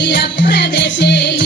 വറുത്തിടിച്ച വിലാക്കി ക്ഷിപ്രപത്നീയ പ്രദേശേ